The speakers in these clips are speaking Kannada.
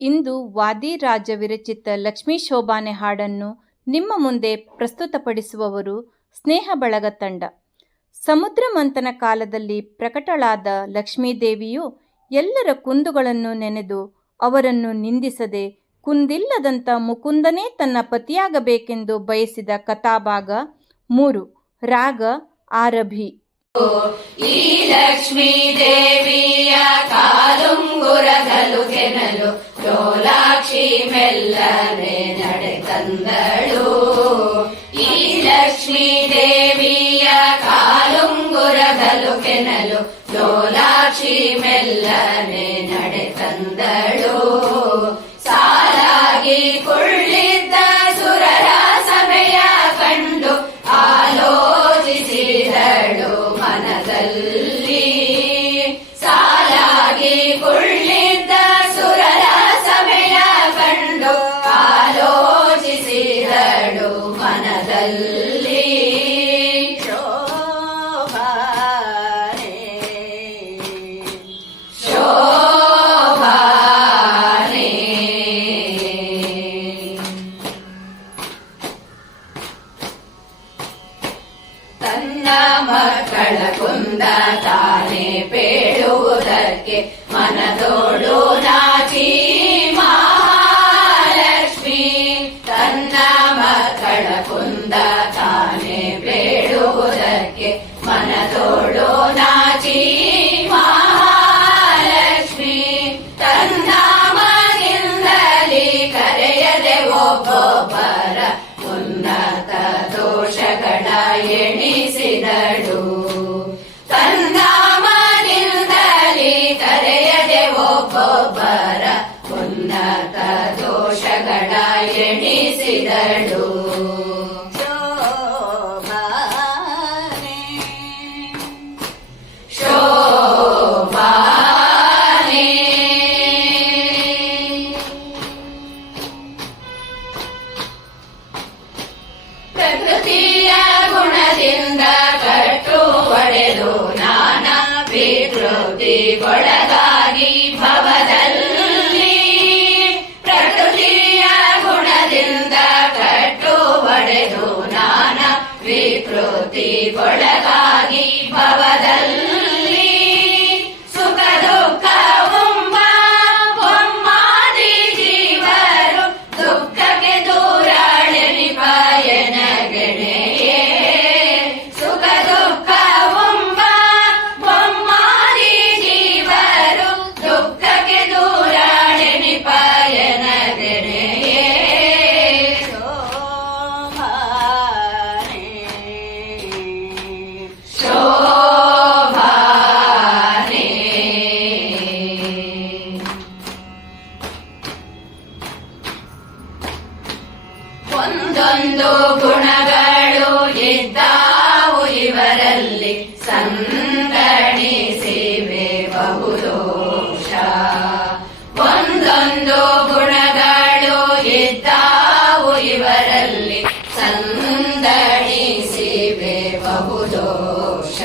ಇಂದು ವಾದಿರಾಜ ವಿರಚಿತ ಲಕ್ಷ್ಮೀ ಶೋಭಾನೆ ಹಾಡನ್ನು ನಿಮ್ಮ ಮುಂದೆ ಪ್ರಸ್ತುತಪಡಿಸುವವರು ಸ್ನೇಹ ಬಳಗ ತಂಡ. ಸಮುದ್ರ ಮಂಥನ ಕಾಲದಲ್ಲಿ ಪ್ರಕಟಳಾದ ಲಕ್ಷ್ಮೀದೇವಿಯು ಎಲ್ಲರ ಕುಂದುಗಳನ್ನು ನೆನೆದು ಅವರನ್ನು ನಿಂದಿಸದೆ ಕುಂದಿಲ್ಲದಂಥ ಮುಕುಂದನೇ ತನ್ನ ಪತಿಯಾಗಬೇಕೆಂದು ಬಯಸಿದ ಕಥಾಭಾಗ ಮೂರು, ರಾಗ, ಆರಭಿ. ಈ ಲಕ್ಷ್ಮೀ ದೇವಿಯ ಕಾಲುಂಗುರಗಲು ಕೆನಲು ಡೋಲಾಕ್ಷಿ ಮೆಲ್ಲನೆ ನಡೆ ತಂದಳು. ಈ ಲಕ್ಷ್ಮೀ ದೇವಿಯ ಕಾಲುಂಗುರಗಲು ಕೆನಲು ಲೋಲಾಕ್ಷಿ ಮೆಲ್ಲನೆ ನಡೆ ತಂದಳು. ಸಾಲಾಗಿ ಕುಳ್ಳಿದ್ದ ಮಕ್ಕಳ ಕುಂದ ತಾನೇ ಬೇಡುವುದಕ್ಕೆ ಮನದೋಡು ನಾಚಿ ತನ್ನ ಮನೆಯಿಂದಲೇ ಕರೆಯದೆ ಒಬ್ಬೊಬ್ಬರ ಉನ್ನತ ದೋಷಗಳ ಎಣಿಸಿದಳು. ವಿಕೃತಿಗೊಳಗಾಗಿ ಭವದಲ್ಲಿ ಪ್ರಕೃತಿಯ ಗುಣದಿಂದ ಕಟ್ಟು ಒಡೆದು ನಾನ ವಿಕೃತಿಗೊಳಗಾಗಿ ಭವದಲ್ಲಿ ಒಂದೊಂದು ಗುಣಗಳು ಇದ್ದಾವು ಇವರಲ್ಲಿ. ಸಂಗಣಿಸಿವೆ ಬಹುದೋಷ. ಒಂದೊಂದು ಗುಣಗಳು ಇದ್ದಾವು ಇವರಲ್ಲಿ. ಸಂದಣಿಸಿವೆ ಬಹುದೋಷ.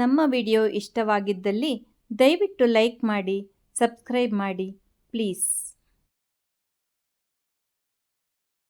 ನಮ್ಮ ವಿಡಿಯೋ ಇಷ್ಟವಾಗಿದ್ದಲ್ಲಿ ದಯವಿಟ್ಟು ಲೈಕ್ ಮಾಡಿ ಸಬ್ಸ್ಕ್ರೈಬ್ ಮಾಡಿ ಪ್ಲೀಸ್.